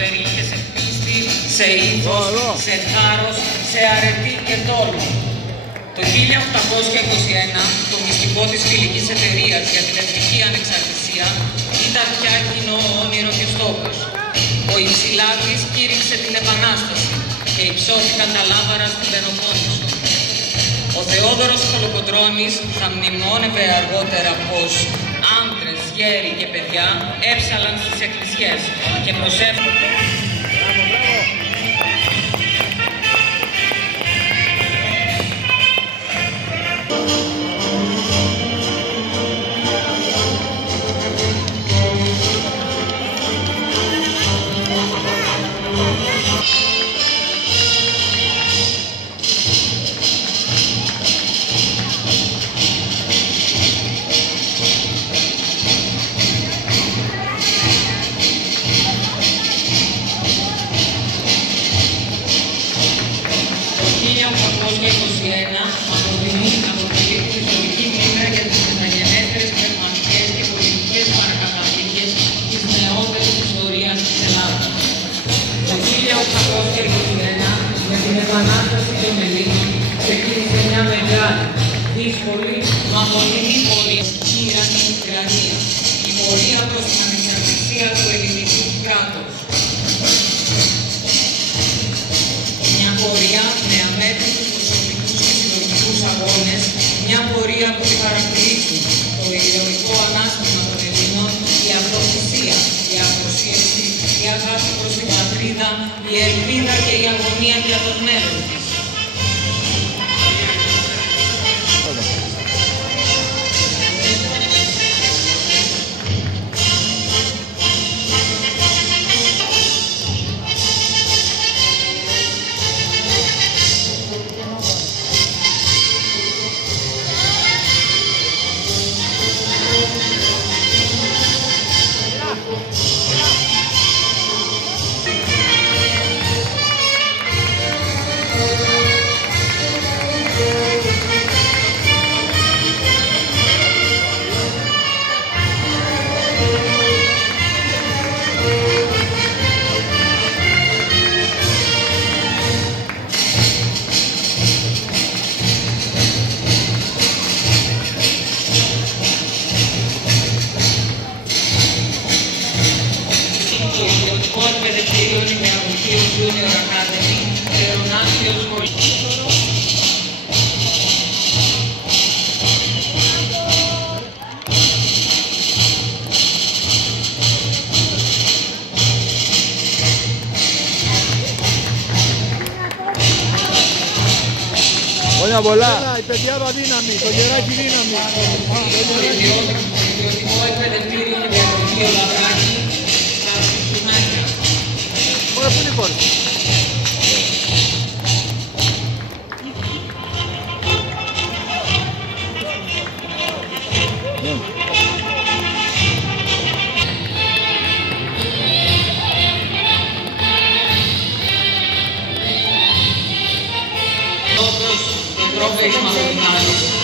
Περιείχε σε πίστη, σε ήθος, σε θάρρος, σε αρετή και τόλμη. Το 1821 το μυστικό της φιλικής εταιρείας για την εθνική ανεξαρτησία ήταν πια κοινό όνειρο και στόχος. Ο Υψηλάτης κήρυξε την Επανάσταση και υψώθηκαν τα λάβαρα στην Πελοπόννησο. Ο Θεόδωρος Κολοκοντρώνης θα μνημόνευε αργότερα πως άντρες, γέροι και παιδιά έψαλαν στις εκκλησιές και προσεύχονταν. Αποτελεί την ιστορική μνήμα για τις μεταγενέστερες πνευματικές και πολιτικές παρακαταθήκες της νεότερης ιστορίας της Ελλάδας. Το 1821, με την Επανάσταση των Ελλήνων, ξεκίνησε μια μεγάλη, δύσκολη, μα μονίμη πορεία στην Ιρανική τυραννία. Η πορεία προς την ανεξαρτησία του ελληνικού κράτους. Μια πορεία με αμέτρητους προσωπικούς και συλλογικούς αγώνες, μια πορεία που τη χαρακτηρίζουν το ηρωικό ανάστημα των Ελλήνων, η αυτοθυσία, η αφοσίωση, η αγάπη προς την πατρίδα, η ελπίδα και η αγωνία για το μέλλον της. Χρόνια πολλά. Η παιδιάδα δύναμη, το γεράκι δύναμη. Ιδιωτικό εκπαιδευτήριο νηπιαγωγείο Λαβράκη, στα Σουνάκια. Ωραία, πού είναι η κόρη?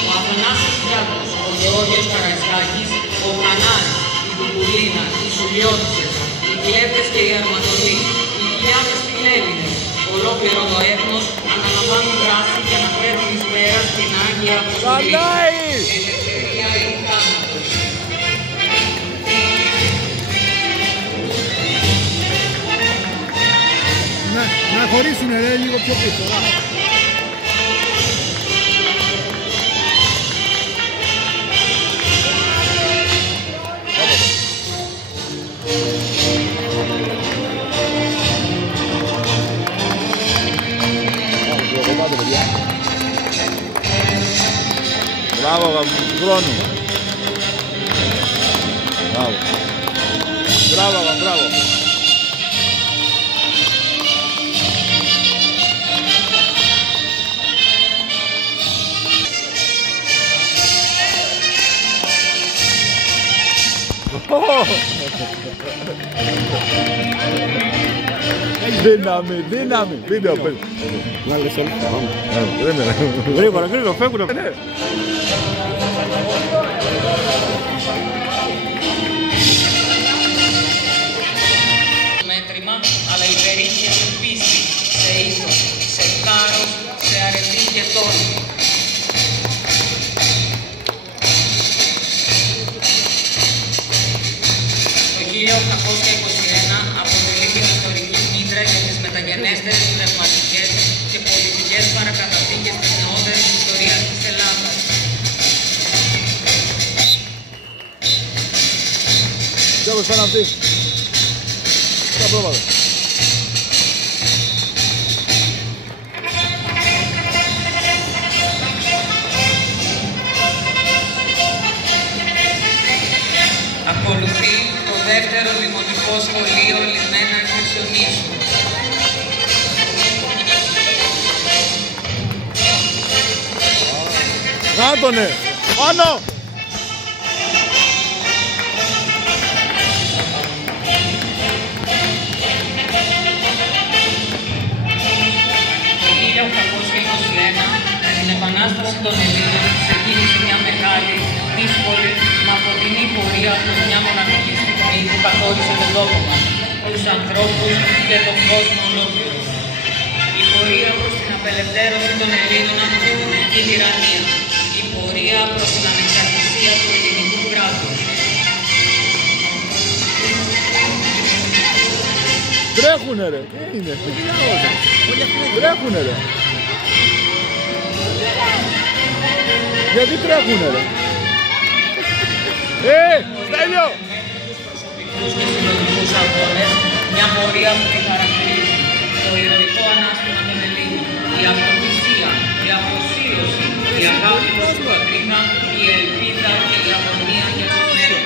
Ο Αθανάσης Γιάκος, ο Γεώργιος Καραϊσκάκης, ο Κανάρης, η Κουκουλίνα, οι Σουλιώτισσες, οι Κλέφτες και οι Αρματολοί, οι χιλιάδες φιλέλληνες, ολόκληρο το έθνος αναλαμβάνουν δράση για να φέρουν εις πέρα στην Άγια Αποστολή. Ελευθερία ή θάνατος. Να χωρίσουνε ρε, λίγο πιο πίσω. Μπράβο, χρόνου. Μπράβο. Μπράβο, μπράβο. Δύναμη, δύναμη. Βίντεο, πέλε. Να λες όλοι. Γρήγορα, γρήγορα, φεύγουνε. Μέτρημα αλλά υπερήφια σε πίστη, σε ήθος, σε θάρρος, σε αρετή και τόλμη. Το 1821 αποτελεί την ιστορική μήτρα για τις μεταγενέστερες πνευματικές και πολιτικές παρακαταθήκες της νεότερης ιστορίας της Ελλάδας. Τι όπως πάνε αυτοί. Τα πρόβατα. Ακολουθεί το δεύτερο δημοτικό σχολείο Λιμένα Χερσονήσου. Άντωνε! Άνω! Το 1821, με την Επανάσταση των Ελλήνων, ξεκίνησε μια μεγάλη, δύσκολη, μα φωτεινή πορεία από μια μοναδική στιγμή που καθόρισε τον τόπο μας, τους ανθρώπους και τον κόσμο ολόκληρο. Η πορεία προς την απελευθέρωση των Ελλήνων από την τουρκική τυραννία. Η πορεία προς την ανεξαρτησία του ελληνικού κράτους. Τρέχουνε ρε! Τι είναι? Τρέχουνε ρε! Γιατί τρέχουνε ρε? Στέλιο! Προσωπικούς και συλλογικούς αγώνες, μια πορεία που τη χαρακτηρίζει το ηρωικό ανάστημα των Ελλήνων, η αυτοθυσία, η αφοσίωση, η αγάπη προς την πατρίδα, η ελπίδα και η αγωνία για το μέλλον.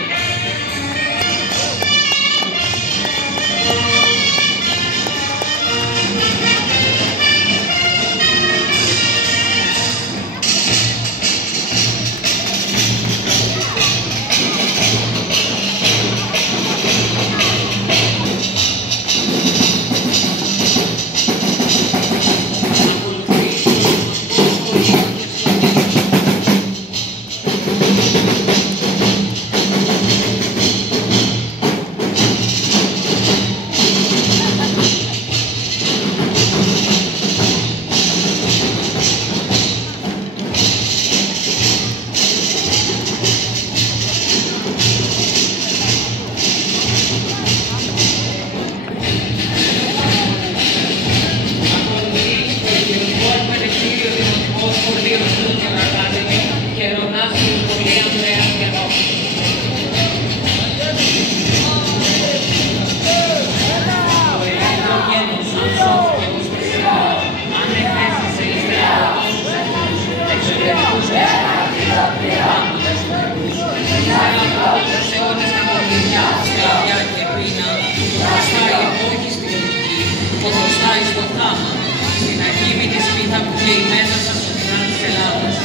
Στην ακίνητη σπίθα που καίει μέσα στα σωτηρά της Ελλάδας,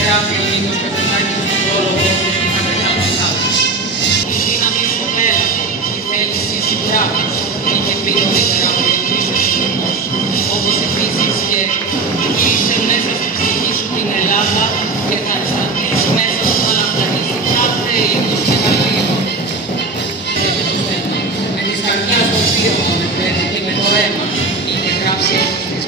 γράφει ο Νίκος Πετροσάκης στον πρόλογο του στα πετάμεσά του. Η δύναμη στο πέλαγο, η θέληση του κράτους, είχε πει νωρίτερα ο Ιωδής Εθνικός, όπως επίσης και «Είσαι μέσα στη ψυχή σου την Ελλάδα και θα αισθανθείς μέσα σου να λαχταρίσει κάθε είδος μεγαλύτερο». Και με το στένο, με τη σκαρδιά στο θείο μου, με το αίμα, είχε γράψει στις